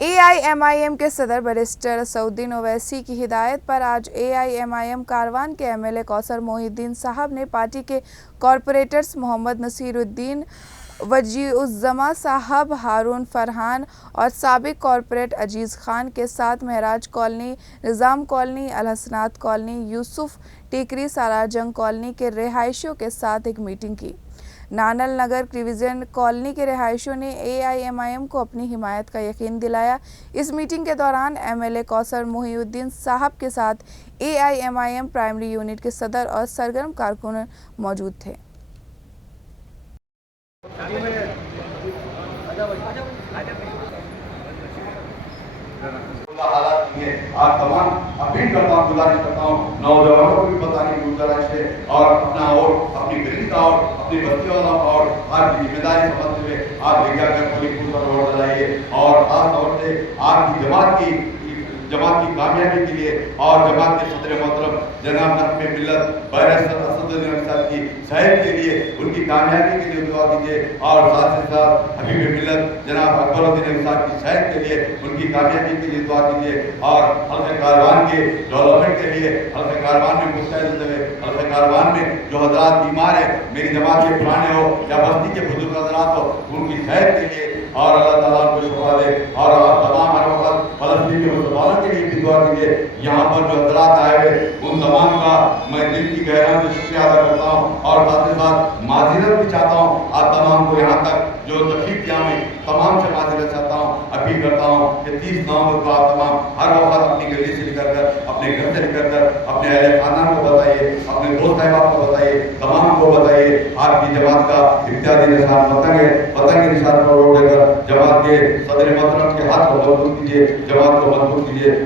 AIMIM के सदर barrister Asaduddin Owaisi की हिदायत पर आज AIMIM कारवान के MLA कौसर मोहिउद्दीन साहब ने पार्टी के कॉरपोरेटर्स मोहम्मद नसीरुद्दीन, वजीउज़्ज़मा साहब, हारून फरहान और साबिक कॉरपोरेट अजीज़ खान के साथ Maharaj colony, Nizam colony, Alhasnat colony, Yusuf Tekri, Salarjung colony के रिहायशियों के साथ एक मीटिंग की। नानल नगर डिवीज़न कॉलोनी के रिहायशियों ने AIMIM को अपनी हिमायत का यकीन दिलाया। इस मीटिंग के दौरान MLA कौसर मोहिउद्दीन साहब के साथ AIMIM प्राइमरी यूनिट के सदर और सरगर्म कारकुन मौजूद थे। आज तमाम अपील करता हूँ, गुजारिश करता हूँ नौजवानों को भी बताने की गुजारिश है और अपना और अपनी गरीब का और अपनी बस्ती वाला और आपकी जिम्मेदारी समझते हुए आप विज्ञान में पूरी पूरा वोट दिलाइए और खास तौर से आपकी जमात की कामयाबी के लिए और जमात के सदर मोहतरम जनाब नक़्ब मिल्लत बैरिस्टर असदुद्दीन साहब की सेहत के लिए, उनकी कामयाबी के लिए दुआ कीजिए और साथ ही साथ हबीब मिल्लत जनाब अकबरुद्दीन साहब की सेहत के लिए, उनकी कामयाबी के लिए दुआ कीजिए और हल्के कारवान के डेवलपमेंट के लिए, हल्के कारवान में मुस्तैद हुए हल्के कारवान में जो हजरात बीमार है, मेरी जमात के पुराने हो या बस्ती के बुजुर्ग हजरात हो, उनकी सेहत के लिए और अल्लाह ताला को शिफा दे और तमाम हर वक्त फलस्तीन के मुसलमानों के लिए भी दुआ कीजिए। यहाँ पर जो हजरात आए हुए उन तमाम का मैं दिल की गहराई से शुक्रिया अदा करता हूँ और साथ ही साथ माज़िरत भी चाहता हूँ। आप तमाम को यहाँ तक जो तकलीफ दिया मैं तमाम से माज़िरत चाहता हूँ, अपील करता हूँ कि 30 नवंबर को आप तमाम हर वक्त अपनी गली से निकल कर, अपने घर से निकल कर अपने अहले खानदान को बताइए, अपने दोस्त अहबाब को बताइए, तमाम को बताइए आपकी जमात का इम्तियाज़ी निशान पतंग है, पतंग के निशान पर वोट देकर जमात के सदर मोहतरम के हाथ को मजबूत कीजिए, जमात को मजबूत कीजिए।